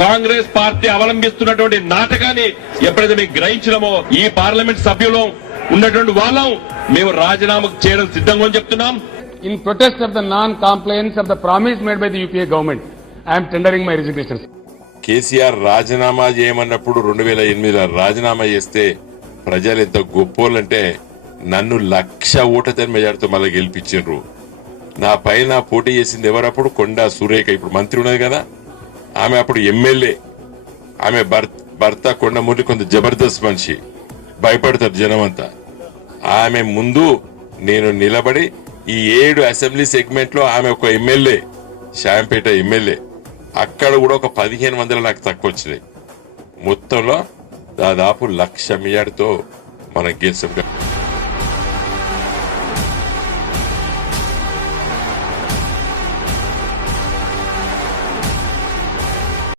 Congress party అవలంబిస్తున్నటువంటి నాటకాన్ని ఎప్పుడైతే మేము గ్రహించినామో ఈ పార్లమెంట్ సభ్యులు ఉన్నటువంటి వాళ్ళం మేము రాజీనామా చేయడం సిద్ధంగా అని చెప్తున్నాం. In protest of the non-compliance of the promise made by the UPA government, I am tendering my resignation. KCR రాజీనామా చేయమన్నప్పుడు రెండు వేల ఎనిమిదిలో రాజీనామా చేస్తే ప్రజలు ఎంత గొప్పోళ్ళంటే నన్ను లక్ష ఓటతని మెజార్టీతో మళ్ళీ గెలిపించారు నా పైన పోటీ చేసింది ఎవరప్పుడు కొండా సురేఖ ఇప్పుడు మంత్రి ఉన్నది కదా. ఆమె అప్పుడు ఎమ్మెల్యే. ఆమె భర్త భర్త కొండమూరి కొంత జబర్దస్త్ మనిషి. భయపడతారు జనం అంతా ఆమె ముందు నేను నిలబడి ఈ ఏడు అసెంబ్లీ సెగ్మెంట్లో ఆమె ఒక ఎమ్మెల్యే శాంపేట ఎమ్మెల్యే. అక్కడ కూడా ఒక పదిహేను వందలు నాకు తక్కువ వచ్చినాయి మొత్తంలో దాదాపు లక్ష మియాడితో మనం గెలిచాం.